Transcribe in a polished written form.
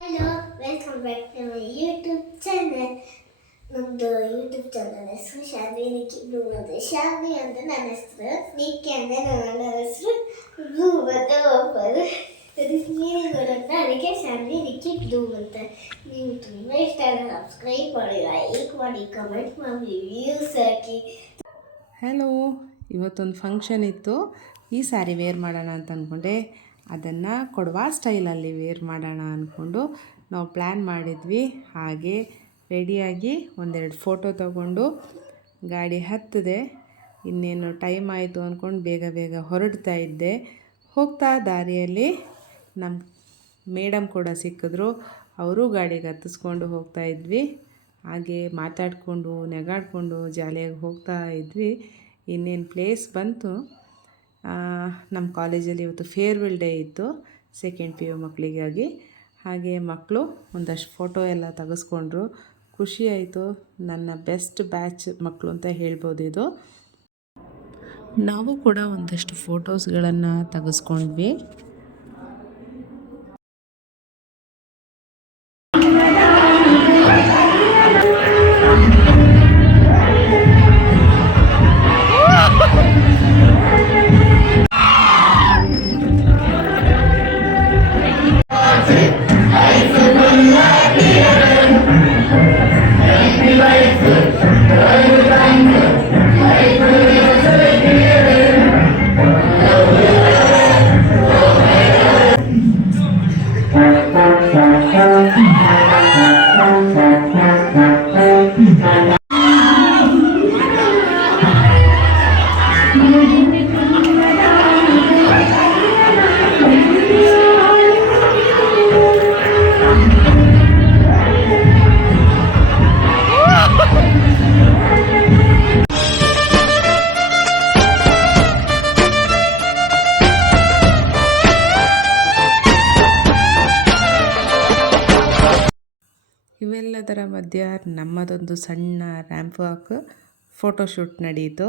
Hello welcome back to my YouTube channel. ನಮ್ಮದು YouTube channel ಹೆಸರು ಶಾನ್ವಿ ನಿಕ್ಕಿ blue ಅಂತ. ಶಾನ್ವಿ ಅಂತ ನನ್ನ ಹೆಸರು, ನಿಕ್ಕಿ ಅಂದರೆ ನನ್ನ ಹೆಸರು, ಬ್ಲೂ ಮತ್ತು ಒಬ್ಬರು ಅದಕ್ಕೆ ಮೀನಿಂಗ್ ಬರುತ್ತೆ. ಅದಕ್ಕೆ ಶಾನ್ವಿ ನಿಕ್ಕಿ ಬ್ಲೂ ಅಂತ. ನೀವು ತುಂಬ ಇಷ್ಟ ಆದರೆ ಸಬ್ಸ್ಕ್ರೈಬ್ ಮಾಡಿ, ಲೈಕ್ ಮಾಡಿ, ಕಮೆಂಟ್ ಮಾಡಿ, ವ್ಯೂಸ್ ಹಾಕಿ. ಹಲೋ, ಇವತ್ತೊಂದು ಫಂಕ್ಷನ್ ಇತ್ತು. ಈ ಸ್ಯಾರಿ ವೇರ್ ಮಾಡೋಣ ಅಂತ ಅಂದ್ಕೊಂಡೆ. ಅದನ್ನು ಕೊಡವಾ ಸ್ಟೈಲಲ್ಲಿ ವೇರ್ ಮಾಡೋಣ ಅಂದ್ಕೊಂಡು ನಾವು ಪ್ಲ್ಯಾನ್ ಮಾಡಿದ್ವಿ. ಹಾಗೆ ರೆಡಿಯಾಗಿ ಒಂದೆರಡು ಫೋಟೋ ತಗೊಂಡು ಗಾಡಿ ಹತ್ತಿದೆ. ಇನ್ನೇನು ಟೈಮ್ ಆಯಿತು ಅಂದ್ಕೊಂಡು ಬೇಗ ಹೊರಡ್ತಾ ಇದ್ದೆ. ಹೋಗ್ತಾ ದಾರಿಯಲ್ಲಿ ನಮ್ಮ ಮೇಡಮ್ ಕೂಡ ಸಿಕ್ಕಿದ್ರು. ಅವರು ಗಾಡಿಗೆ ಹತ್ತಿಸ್ಕೊಂಡು ಹೋಗ್ತಾ ಇದ್ವಿ. ಹಾಗೆ ಮಾತಾಡಿಕೊಂಡು ನೆಗಾಡಿಕೊಂಡು ಜಾಲಿಯಾಗಿ ಹೋಗ್ತಾ ಇದ್ವಿ. ಇನ್ನೇನು ಪ್ಲೇಸ್ ಬಂತು. ನಮ್ಮ ಕಾಲೇಜಲ್ಲಿ ಇವತ್ತು ಫೇರ್ವೆಲ್ ಡೇ ಇತ್ತು, ಸೆಕೆಂಡ್ PU ಮಕ್ಕಳಿಗಾಗಿ. ಹಾಗೆ ಮಕ್ಕಳು ಒಂದಷ್ಟು ಫೋಟೋ ಎಲ್ಲ ತೆಗೆಸ್ಕೊಂಡ್ರು. ಖುಷಿಯಾಯಿತು. ನನ್ನ ಬೆಸ್ಟ್ ಬ್ಯಾಚ್ ಮಕ್ಕಳು ಅಂತ ಹೇಳ್ಬೋದು ಇದು. ನಾವು ಕೂಡ ಒಂದಷ್ಟು ಫೋಟೋಸ್ಗಳನ್ನು ತೆಗೆಸ್ಕೊಂಡ್ವಿ. ಇವೆಲ್ಲದರ ಮಧ್ಯ ನಮ್ಮದೊಂದು ಸಣ್ಣ ರ್ಯಾಂಪ್ ವಾಕ್ ಫೋಟೋಶೂಟ್ ನಡೆಯಿತು.